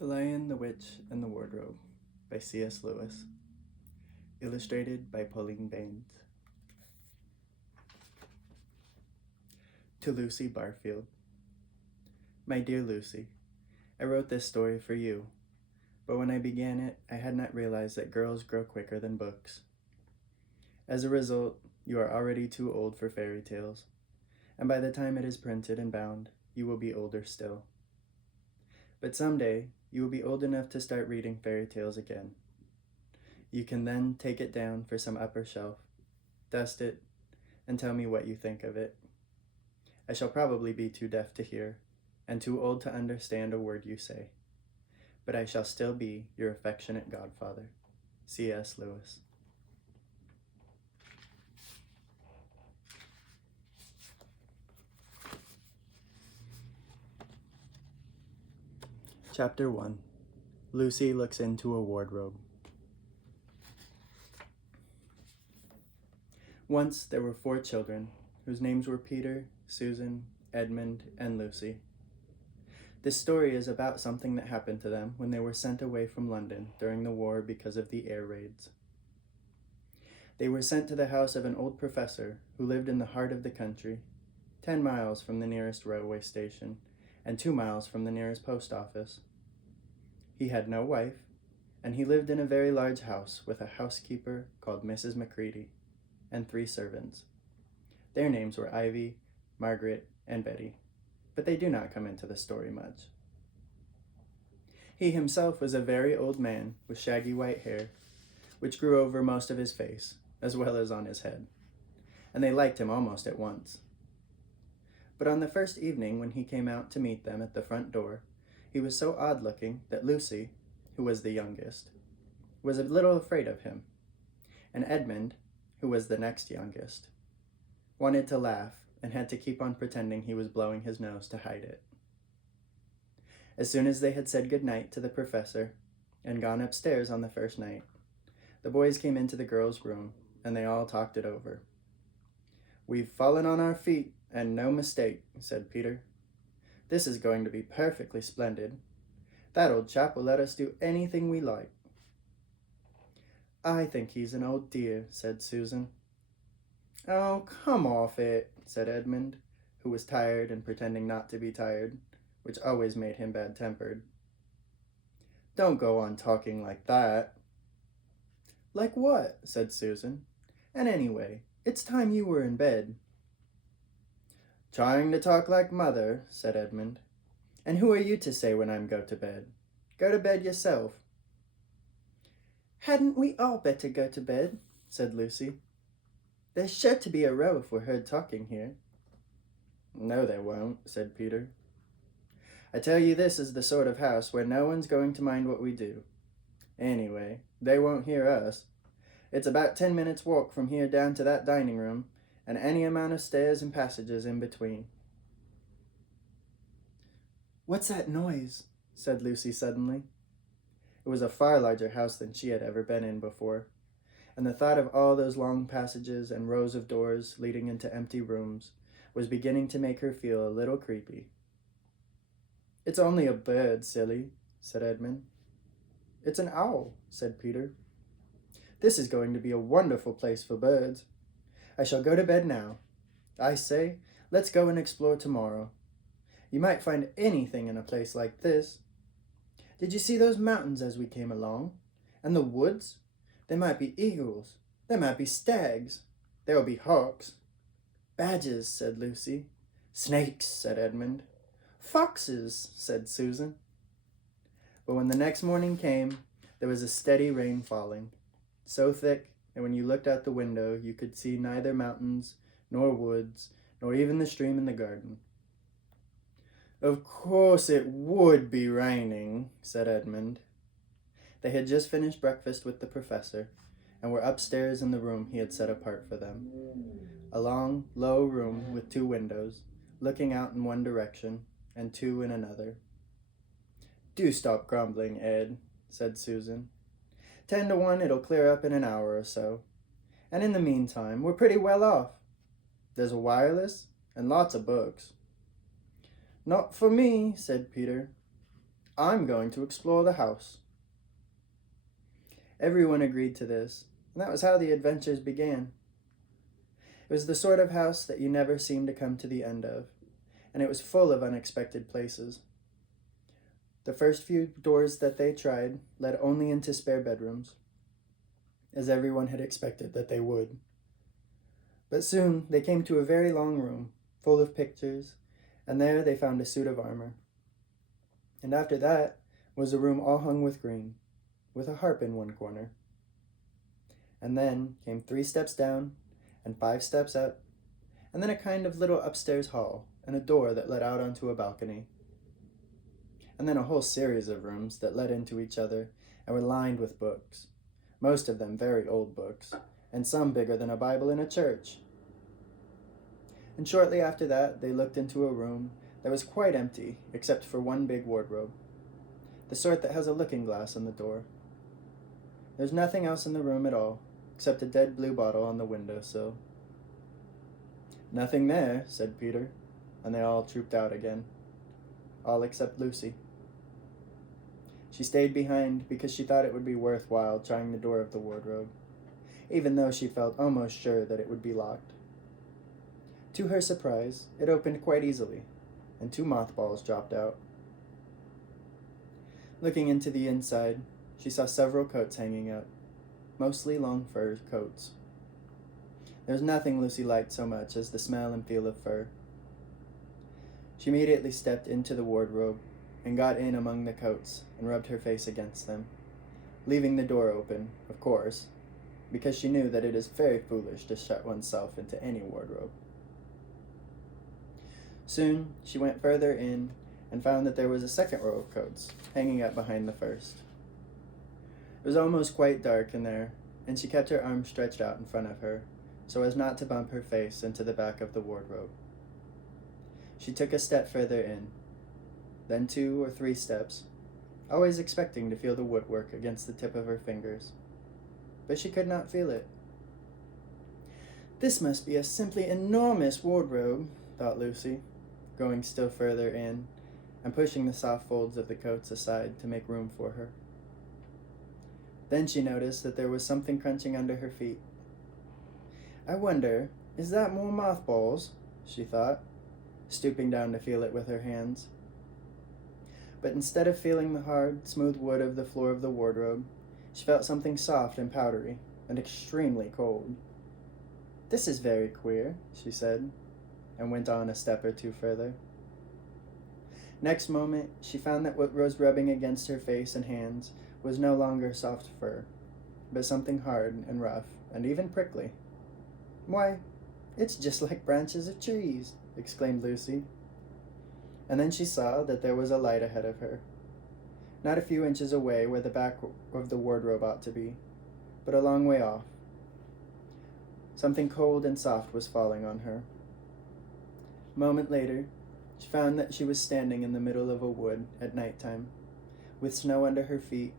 The Lion, the Witch, and the Wardrobe by C.S. Lewis. Illustrated by Pauline Baynes. To Lucy Barfield. My dear Lucy, I wrote this story for you, but when I began it, I had not realized that girls grow quicker than books. As a result, you are already too old for fairy tales, and by the time it is printed and bound, you will be older still. But someday, you will be old enough to start reading fairy tales again. You can then take it down for some upper shelf, dust it, and tell me what you think of it. I shall probably be too deaf to hear, and too old to understand a word you say, but I shall still be your affectionate godfather, C.S. Lewis. Chapter 1. Lucy looks into a wardrobe. Once there were 4 children, whose names were Peter, Susan, Edmund, and Lucy. This story is about something that happened to them when they were sent away from London during the war because of the air raids. They were sent to the house of an old professor who lived in the heart of the country, 10 miles from the nearest railway station and 2 miles from the nearest post office. He had no wife, and he lived in a very large house with a housekeeper called Mrs. Macready and 3 servants. Their names were Ivy, Margaret, and Betty, but they do not come into the story much. He himself was a very old man with shaggy white hair, which grew over most of his face, as well as on his head, and they liked him almost at once. But on the first evening when he came out to meet them at the front door, he was so odd-looking that Lucy, who was the youngest, was a little afraid of him, and Edmund, who was the next youngest, wanted to laugh and had to keep on pretending he was blowing his nose to hide it. As soon as they had said good night to the professor and gone upstairs on the first night, the boys came into the girls' room and they all talked it over. "We've fallen on our feet, and no mistake," said Peter. "This is going to be perfectly splendid. That old chap will let us do anything we like." "I think he's an old dear," said Susan. "Oh, come off it," said Edmund, who was tired and pretending not to be tired, which always made him bad-tempered. "Don't go on talking like that." "Like what?" said Susan. "And anyway, it's time you were in bed." "Trying to talk like mother," said Edmund. "And who are you to say when I'm go to bed? Go to bed yourself." "Hadn't we all better go to bed?" said Lucy. "There's sure to be a row if we're heard talking here." "No, there won't," said Peter. "I tell you, this is the sort of house where no one's going to mind what we do. Anyway, they won't hear us. It's about 10 minutes' walk from here down to that dining room, and any amount of stairs and passages in between." "What's that noise?" said Lucy suddenly. It was a far larger house than she had ever been in before, and the thought of all those long passages and rows of doors leading into empty rooms was beginning to make her feel a little creepy. "It's only a bird, silly," said Edmund. "It's an owl," said Peter. "This is going to be a wonderful place for birds. I shall go to bed now. I say, let's go and explore tomorrow. You might find anything in a place like this. Did you see those mountains as we came along? And the woods? There might be eagles. There might be stags. There'll be hawks." "Badgers," said Lucy. "Snakes," said Edmund. "Foxes," said Susan. But when the next morning came, there was a steady rain falling, so thick that when you looked out the window, you could see neither mountains, nor woods, nor even the stream in the garden. "Of course it would be raining," said Edmund. They had just finished breakfast with the professor, and were upstairs in the room he had set apart for them. A long, low room with 2 windows, looking out in one direction, and 2 in another. "Do stop grumbling, Ed," said Susan. 10 to 1 it'll clear up in an hour or so. And in the meantime, we're pretty well off. There's a wireless and lots of books." "Not for me," said Peter. I'm going to explore the house." Everyone agreed to this, and that was how the adventures began. It was the sort of house that you never seemed to come to the end of, and it was full of unexpected places. The first few doors that they tried led only into spare bedrooms, as everyone had expected that they would. But soon they came to a very long room, full of pictures, and there they found a suit of armor. And after that was a room all hung with green, with a harp in one corner. And then came 3 steps down, and 5 steps up, and then a kind of little upstairs hall, and a door that led out onto a balcony. And then a whole series of rooms that led into each other and were lined with books, most of them very old books, and some bigger than a Bible in a church. And shortly after that, they looked into a room that was quite empty, except for one big wardrobe, the sort that has a looking glass on the door. There's nothing else in the room at all, except a dead blue bottle on the windowsill. "Nothing there," said Peter, and they all trooped out again, all except Lucy. She stayed behind because she thought it would be worthwhile trying the door of the wardrobe, even though she felt almost sure that it would be locked. To her surprise, it opened quite easily, and 2 mothballs dropped out. Looking into the inside, she saw several coats hanging up, mostly long fur coats. There was nothing Lucy liked so much as the smell and feel of fur. She immediately stepped into the wardrobe and got in among the coats and rubbed her face against them, leaving the door open, of course, because she knew that it is very foolish to shut oneself into any wardrobe. Soon she went further in and found that there was a second row of coats hanging up behind the first. It was almost quite dark in there, and she kept her arms stretched out in front of her so as not to bump her face into the back of the wardrobe. She took a step further in, then 2 or 3 steps, always expecting to feel the woodwork against the tip of her fingers, but she could not feel it. "This must be a simply enormous wardrobe," thought Lucy, going still further in and pushing the soft folds of the coats aside to make room for her. Then she noticed that there was something crunching under her feet. "I wonder, is that more mothballs?" she thought, stooping down to feel it with her hands. But instead of feeling the hard, smooth wood of the floor of the wardrobe, she felt something soft and powdery and extremely cold. "This is very queer," she said, and went on a step or 2 further. Next moment, she found that what was rubbing against her face and hands was no longer soft fur, but something hard and rough and even prickly. "Why, it's just like branches of trees," exclaimed Lucy. And then she saw that there was a light ahead of her, not a few inches away where the back of the wardrobe ought to be, but a long way off. Something cold and soft was falling on her. A moment later, she found that she was standing in the middle of a wood at nighttime, with snow under her feet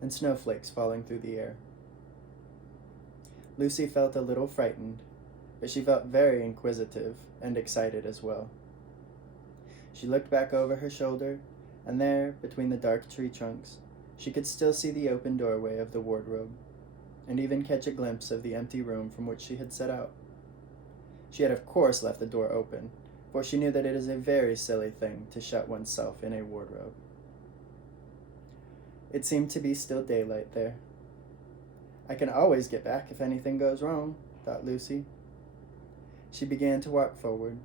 and snowflakes falling through the air. Lucy felt a little frightened, but she felt very inquisitive and excited as well. She looked back over her shoulder, and there, between the dark tree trunks, she could still see the open doorway of the wardrobe, and even catch a glimpse of the empty room from which she had set out. She had of course left the door open, for she knew that it is a very silly thing to shut oneself in a wardrobe. It seemed to be still daylight there. "I can always get back if anything goes wrong," thought Lucy. She began to walk forward,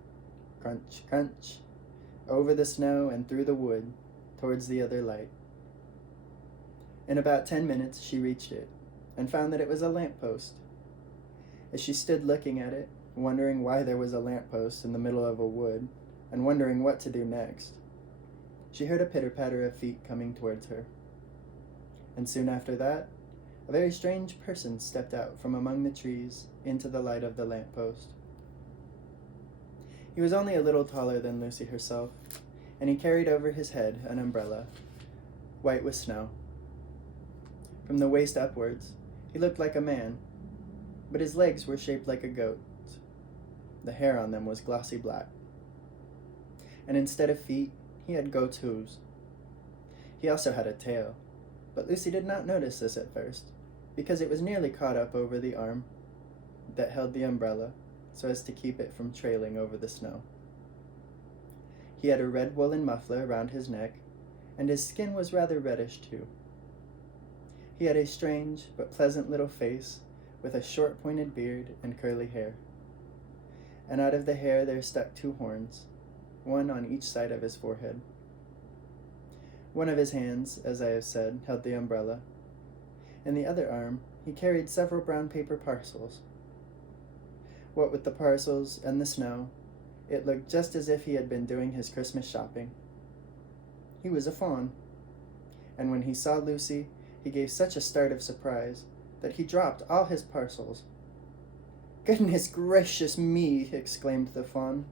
crunch, crunch, over the snow and through the wood, towards the other light. In about 10 minutes she reached it, and found that it was a lamppost. As she stood looking at it, wondering why there was a lamppost in the middle of a wood, and wondering what to do next, she heard a pitter-patter of feet coming towards her. And soon after that, a very strange person stepped out from among the trees into the light of the lamppost. He was only a little taller than Lucy herself, and he carried over his head an umbrella, white with snow. From the waist upwards, he looked like a man, but his legs were shaped like a goat's. The hair on them was glossy black, and instead of feet, he had goat's hooves. He also had a tail, but Lucy did not notice this at first, because it was nearly caught up over the arm that held the umbrella, so as to keep it from trailing over the snow. He had a red woolen muffler around his neck, and his skin was rather reddish too. He had a strange but pleasant little face, with a short pointed beard and curly hair. And out of the hair there stuck 2 horns, one on each side of his forehead. One of his hands, as I have said, held the umbrella. In the other arm he carried several brown paper parcels. What with the parcels and the snow, it looked just as if he had been doing his Christmas shopping. He was a fawn, and when he saw Lucy, he gave such a start of surprise that he dropped all his parcels. "Goodness gracious me!" exclaimed the fawn.